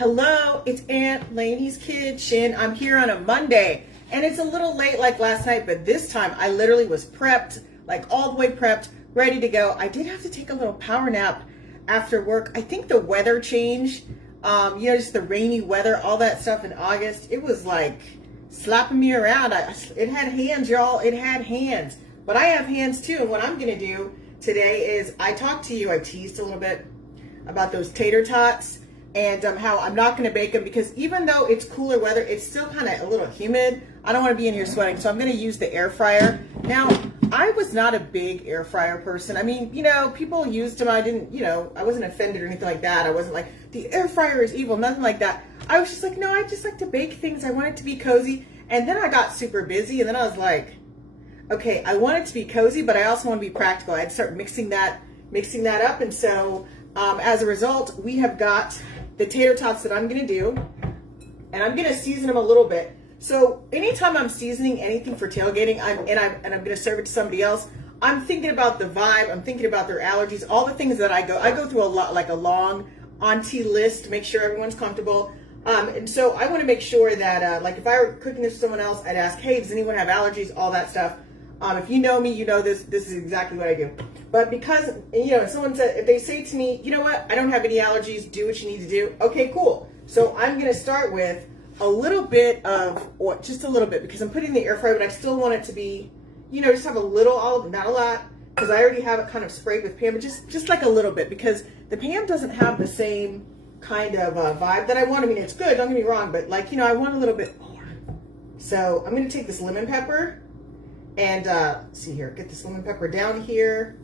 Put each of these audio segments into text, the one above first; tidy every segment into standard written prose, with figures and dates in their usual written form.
Hello, it's Aunt Lainie's Kitchen. I'm here on a Monday, and it's a little late like last night, but this time I literally was prepped, like all the way prepped, ready to go. I did have to take a little power nap after work. I think the weather change, just the rainy weather, all that stuff in August, it was like slapping me around. It had hands, y'all. It had hands. But I have hands too, and what I'm going to do today is I teased a little bit about those tater tots, and how I'm not going to bake them because even though it's cooler weather, it's still kind of a little humid. I don't want to be in here sweating, so I'm going to use the air fryer. Now, I was not a big air fryer person. I mean, people used them. I wasn't offended or anything like that. I wasn't like, the air fryer is evil, nothing like that. I was just like, no, I just like to bake things. I want it to be cozy. And then I got super busy, and then I was like, okay, I want it to be cozy, but I also want to be practical. I had to start mixing that up, and so as a result, we have got the tater tots that I'm going to do, and I'm going to season them a little bit. So anytime I'm seasoning anything for tailgating, I'm going to serve it to somebody else, I'm thinking about the vibe, I'm thinking about their allergies, all the things that I go through a long auntie list to make sure everyone's comfortable. And so I want to make sure that, like if I were cooking this for someone else, I'd ask, hey, does anyone have allergies? All that stuff. If you know me, you know this is exactly what I do. But because, if they say to me, you know what, I don't have any allergies, do what you need to do. Okay, cool. So I'm going to start with a little bit of oil, just a little bit, because I'm putting in the air fryer, but I still want it to be, just have a little olive, not a lot, because I already have it kind of sprayed with Pam, but just like a little bit, because the Pam doesn't have the same kind of vibe that I want. I mean, it's good, don't get me wrong, but I want a little bit more. So I'm going to take this lemon pepper and see here, get this lemon pepper down here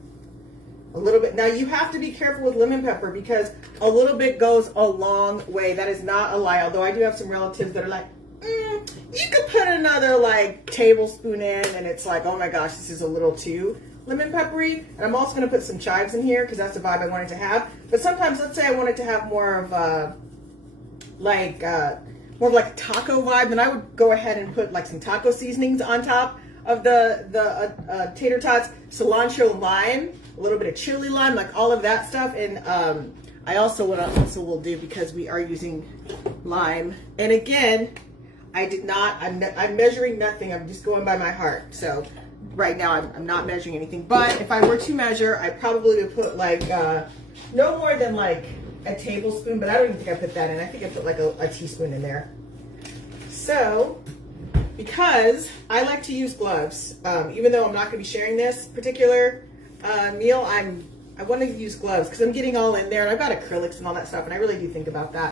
a little bit. Now you have to be careful with lemon pepper because a little bit goes a long way. That is not a lie, although I do have some relatives that are like, you could put another tablespoon in, and it's like, oh my gosh, this is a little too lemon peppery. And I'm also going to put some chives in here because that's the vibe I want it to have. But sometimes, let's say I want it to have more of a taco vibe, then I would go ahead and put some taco seasonings on top of the tater tots, cilantro, lime, a little bit of chili lime, all of that stuff. And I also will do, because we are using lime. And again, I'm measuring nothing. I'm just going by my heart. So right now I'm not measuring anything. But if I were to measure, I probably would put no more than a tablespoon, but I don't even think I put that in. I think I put a teaspoon in there. So, because I like to use gloves, even though I'm not going to be sharing this particular meal, I want to use gloves because I'm getting all in there, and I've got acrylics and all that stuff, and I really do think about that.